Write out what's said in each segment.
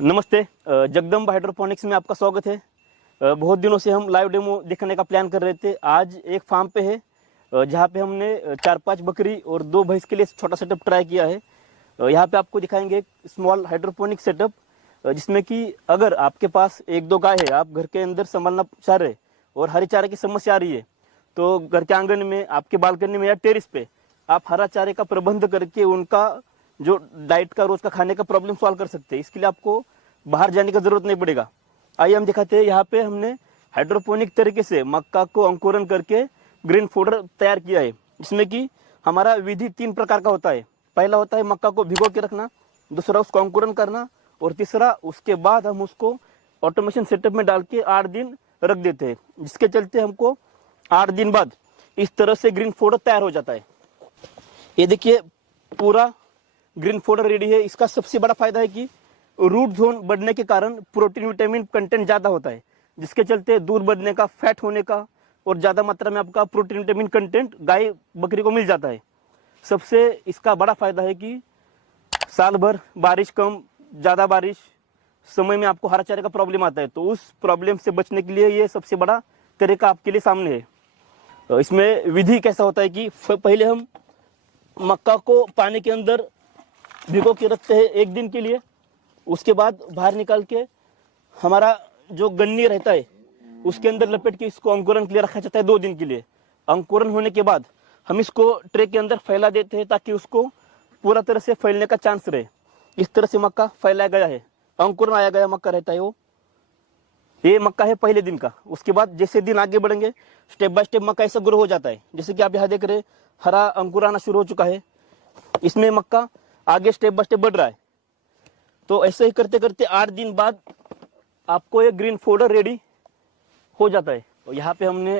नमस्ते। जगदम्बा हाइड्रोपोनिक्स में आपका स्वागत है। बहुत दिनों से हम लाइव डेमो देखने का प्लान कर रहे थे। आज एक फार्म पे है जहाँ पे हमने 4-5 बकरी और 2 भैंस के लिए छोटा सेटअप ट्राई किया है। यहाँ पे आपको दिखाएंगे एक स्मॉल हाइड्रोपोनिक सेटअप जिसमें कि अगर आपके पास 1-2 गाय है, आप घर के अंदर संभालना चाह रहे और हरे चारे की समस्या आ रही है, तो घर के आंगन में, आपके बालकनी में या टेरिस पे आप हरा चारे का प्रबंध करके उनका जो डाइट का, रोज का खाने का प्रॉब्लम सॉल्व कर सकते हैं। इसके लिए आपको बाहर जाने का जरूरत नहीं पड़ेगा। आइए हम दिखाते हैं। यहाँ पे हमने हाइड्रोपोनिक तरीके से मक्का को अंकुरन करके ग्रीन फोडर तैयार किया है। इसमें कि हमारा विधि 3 प्रकार का होता है। पहला होता है मक्का को भिगो के रखना, दूसरा उसको अंकुरन करना, और तीसरा उसके बाद हम उसको ऑटोमेशन सेटअप में डाल के 8 दिन रख देते हैं, जिसके चलते हमको 8 दिन बाद इस तरह से ग्रीन फोडर तैयार हो जाता है। ये देखिए, पूरा ग्रीन फोडर रेडी है। इसका सबसे बड़ा फायदा है कि रूट जोन बढ़ने के कारण प्रोटीन विटामिन कंटेंट ज्यादा होता है, जिसके चलते दूध बढ़ने का, फैट होने का और ज्यादा मात्रा में आपका प्रोटीन विटामिन कंटेंट गाय बकरी को मिल जाता है। सबसे इसका बड़ा फायदा है कि साल भर बारिश कम, ज्यादा बारिश समय में आपको हरा चारे का प्रॉब्लम आता है, तो उस प्रॉब्लम से बचने के लिए ये सबसे बड़ा तरीका आपके लिए सामने है। तो इसमें विधि कैसा होता है कि पहले हम मक्का को पानी के अंदर भिगो के रखते हैं 1 दिन के लिए। उसके बाद बाहर निकाल के हमारा जो गन्नी रहता है उसके अंदर लपेट के इसको अंकुरन के लिए रखा जाता है 2 दिन के लिए। अंकुरन होने के बाद हम इसको ट्रे के अंदर फैला देते हैं ताकि उसको पूरा तरह से फैलने का चांस रहे। इस तरह से मक्का फैलाया गया है, अंकुरन आया गया मक्का रहता है वो। ये मक्का है पहले दिन का। उसके बाद जैसे दिन आगे बढ़ेंगे स्टेप बाय स्टेप मक्का ऐसा ग्रो हो जाता है। जैसे कि आप यहाँ देख रहे, हरा अंकुर आना शुरू हो चुका है। इसमें मक्का आगे स्टेप बाय स्टेप बढ़ रहा है। तो ऐसे ही करते करते 8 दिन बाद आपको एक ग्रीन फोडर रेडी हो जाता है। और यहाँ पे हमने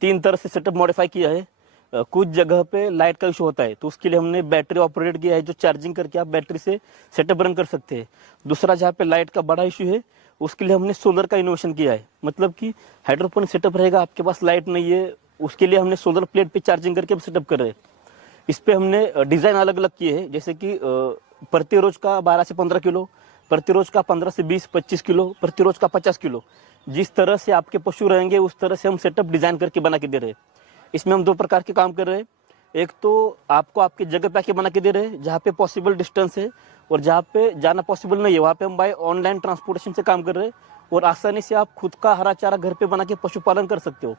3 तरह से सेटअप मॉडिफाई किया है। कुछ जगह पे लाइट का इशू होता है, तो उसके लिए हमने बैटरी ऑपरेटेड किया है, जो चार्जिंग करके आप बैटरी से सेटअप रन कर सकते हैं। दूसरा, जहाँ पे लाइट का बड़ा इशू है, उसके लिए हमने सोलर का इनोवेशन किया है। मतलब कि हाइड्रोपोनिक सेटअप रहेगा, आपके पास लाइट नहीं है, उसके लिए हमने सोलर प्लेट पे चार्जिंग करके सेटअप कर रहे हैं। इस पे हमने डिजाइन अलग अलग किए हैं, जैसे कि प्रति रोज का 12 से 15 किलो, प्रति रोज का 15 से 20-25 किलो, प्रति रोज का 50 किलो। जिस तरह से आपके पशु रहेंगे उस तरह से हम सेटअप डिजाइन करके बना के दे रहे हैं। इसमें हम 2 प्रकार के काम कर रहे हैं। एक तो आपको आपकी जगह पे आके बना के दे रहे हैं जहाँ पे पॉसिबल डिस्टेंस है, और जहाँ पे जाना पॉसिबल नहीं है वहाँ पे हम बाय ऑनलाइन ट्रांसपोर्टेशन से काम कर रहे हैं, और आसानी से आप खुद का हरा चारा घर पे बना के पशुपालन कर सकते हो।